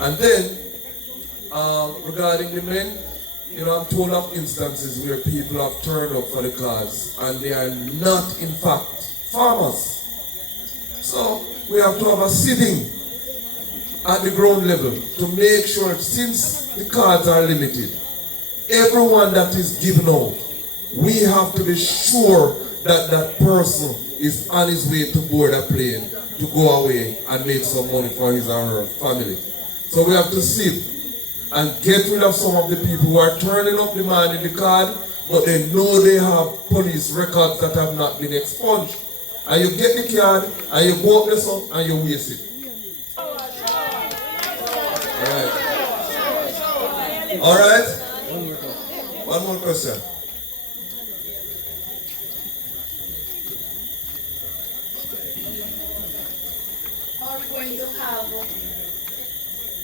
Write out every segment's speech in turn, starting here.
And then, regarding the men, I'm told of instances where people have turned up for the cause and they are not, in fact, farmers. So we have to have a sitting at the ground level to make sure, since the cards are limited, everyone that is given out, we have to be sure that that person is on his way to board a plane to go away and make some money for his or her family. So we have to sit and get rid of some of the people who are turning up the man in the card, but they know they have police records that have not been expunged. And you get the card, and you go up this up, and you waste it. All right? One more question.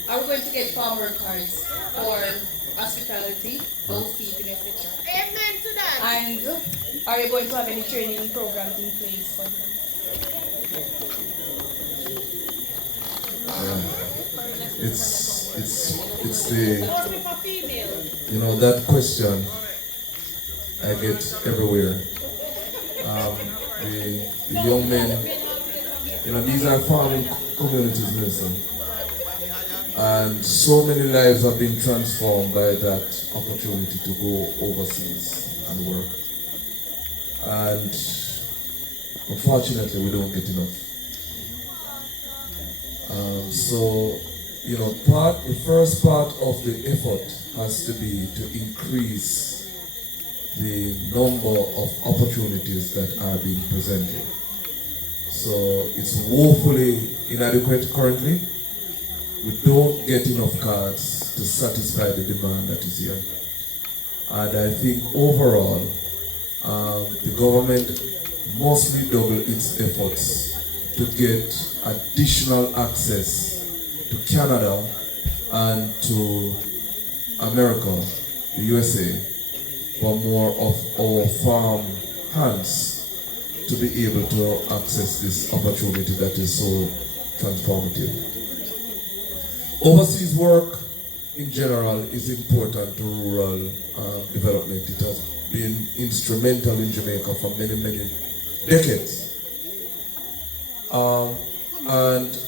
Are we going to get farmer cards for hospitality, housekeeping, etc.? Amen to that. And are you going to have any training programs in place for them? It's the, that question I get everywhere. The young men, these are farming communities, Minister. And so many lives have been transformed by that opportunity to go overseas and work. And unfortunately, we don't get enough. The first part of the effort has to be to increase the number of opportunities that are being presented. So it's woefully inadequate currently. We don't get enough cards to satisfy the demand that is here. And I think overall, the government must redouble its efforts to get additional access to Canada and to America, the USA, for more of our farm hands to be able to access this opportunity that is so transformative. Overseas work in general is important to rural development. It has been instrumental in Jamaica for many, many decades. And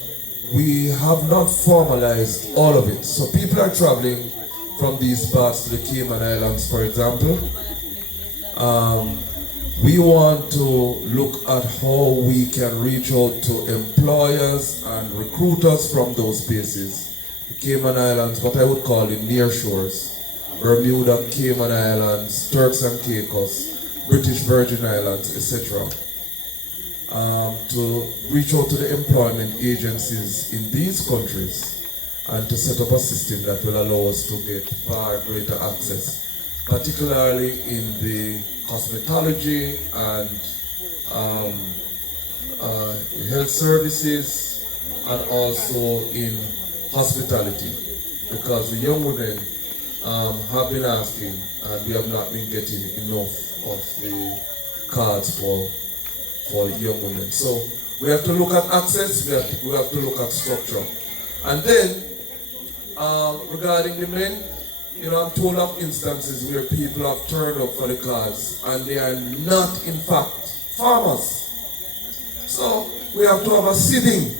we have not formalized all of it. So people are traveling from these parts to the Cayman Islands, for example. We want to look at how we can reach out to employers and recruiters from those places. The Cayman Islands, what I would call the near shores, Bermuda, Cayman Islands, Turks and Caicos, British Virgin Islands, etc. To reach out to the employment agencies in these countries and to set up a system that will allow us to get far greater access, particularly in the cosmetology and health services, and also in hospitality, because the young women have been asking, and we have not been getting enough of the cards for young women. So we have to look at access, we have to look at structure. And then, regarding the men, I'm told of instances where people have turned up for the cause and they are not, in fact, farmers. So we have to have a sitting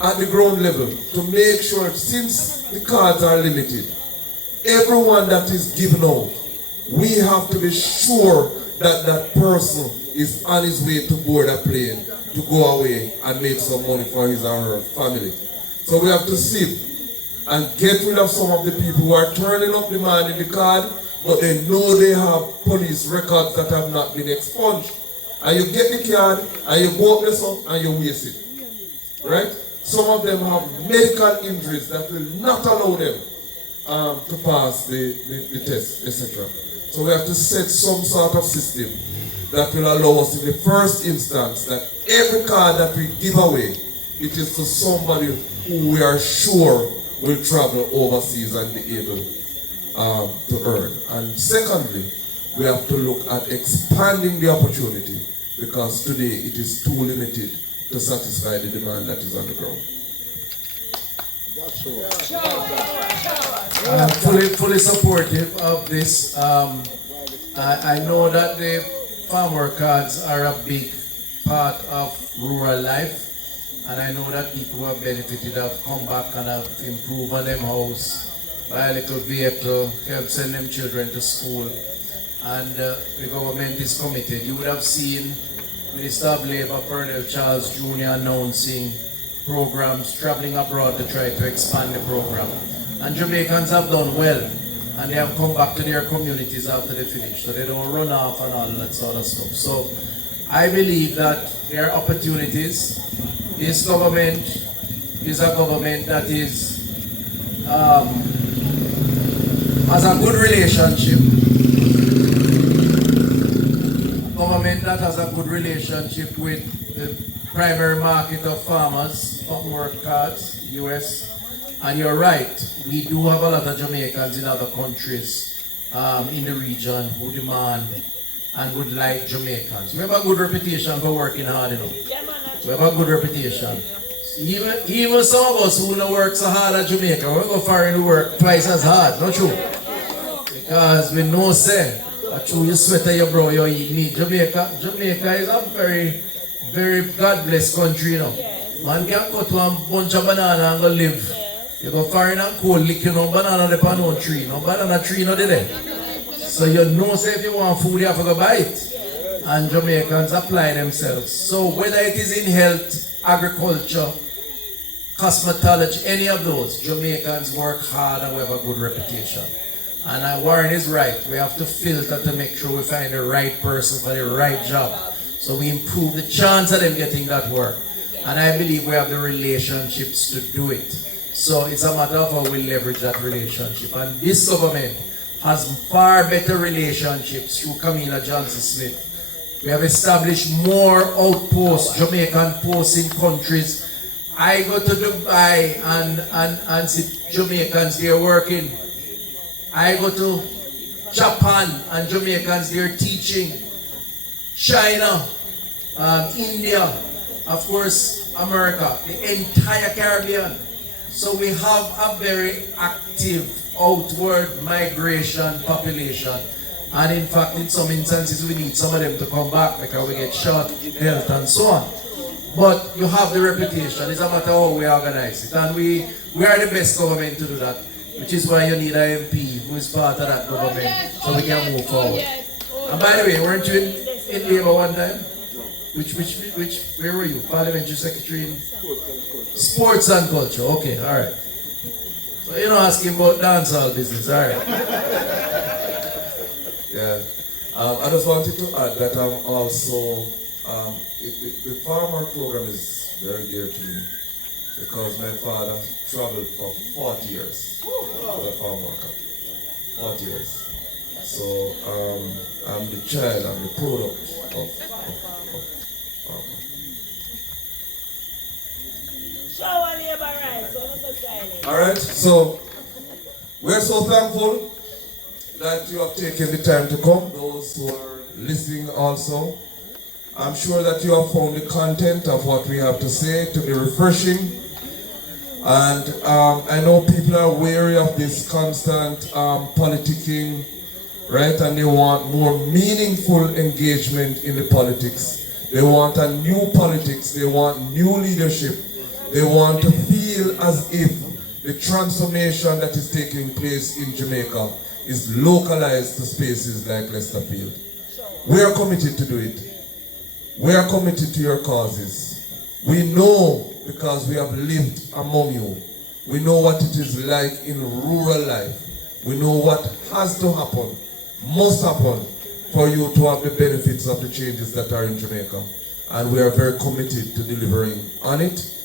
at the ground level to make sure, since the cards are limited, everyone that is given out, we have to be sure that that person is on his way to board a plane to go away and make some money for his or her family. So we have to sit and get rid of some of the people who are turning up the man in the card, but they know they have police records that have not been expunged. And you get the card, and you go up this up, and you waste it. Right? Some of them have medical injuries that will not allow them to pass the test, etc. So we have to set some sort of system that will allow us in the first instance that every card that we give away, it is to somebody who we are sure will travel overseas and be able to earn. And secondly, we have to look at expanding the opportunity, because today it is too limited to satisfy the demand that is on the ground. Fully supportive of this. I know that the farmer cards are a big part of rural life, and I know that people who have benefited have come back and have improved on them house, buy a little vehicle, help send them children to school, and the government is committed. You would have seen Minister of Labour Colonel Charles Jr. announcing programs, traveling abroad to try to expand the program. And Jamaicans have done well, and they have come back to their communities after they finish, so they don't run off and all that sort of stuff. So I believe that there are opportunities. This government is a government that has a good relationship. Government that has a good relationship with the primary market of farmers, work cards, US. And you're right, we do have a lot of Jamaicans in other countries in the region who demand and would like Jamaicans. We have a good reputation for working hard, you know. We have a good reputation. Even some of us who don't work so hard at Jamaica, we go foreign to work twice as hard, not true? Because we know say, true, you sweat your bro, you eat meat. Jamaica is a very, very God-blessed country, you know. Man can cut one bunch of banana and go live. You go foreign and cold, lick you know banana upon no tree. No banana tree no there. So you know say if you want food, you have to go buy it. And Jamaicans apply themselves. So whether it is in health, agriculture, cosmetology, any of those, Jamaicans work hard and we have a good reputation. And Warren is right. We have to filter to make sure we find the right person for the right job. So we improve the chance of them getting that work. And I believe we have the relationships to do it. So it's a matter of how we leverage that relationship. And this government has far better relationships through Camilla Johnson-Smith. We have established more outposts, Jamaican posts in countries. I go to Dubai and see Jamaicans there working. I go to Japan and Jamaicans there teaching. China, India, of course, America, the entire Caribbean. So we have a very active outward migration population. And in fact, in some instances, we need some of them to come back because we get short health and so on. But you have the reputation. It's a matter of how we organize it. And we are the best government to do that, which is why you need an MP who is part of that government so we can move forward. And by the way, weren't you in Labour one time? Where were you? Parliamentary Secretary in Sports and Culture. Okay, all right. So you're not asking about dancehall business, all right? Yeah. I just wanted to add that I'm also, the farmer program is very dear to me because my father traveled for 40 years as a farm worker. 40 years. So I'm the child, I'm the product of farmer. Alright, so we're so thankful that you have taken the time to come, those who are listening also. I'm sure that you have found the content of what we have to say to be refreshing. And I know people are weary of this constant politicking, right? And they want more meaningful engagement in the politics. They want a new politics, they want new leadership. They want to feel as if the transformation that is taking place in Jamaica is localized to spaces like Lesterfield. We are committed to do it. We are committed to your causes. We know because we have lived among you. We know what it is like in rural life. We know what has to happen, must happen, for you to have the benefits of the changes that are in Jamaica. And we are very committed to delivering on it.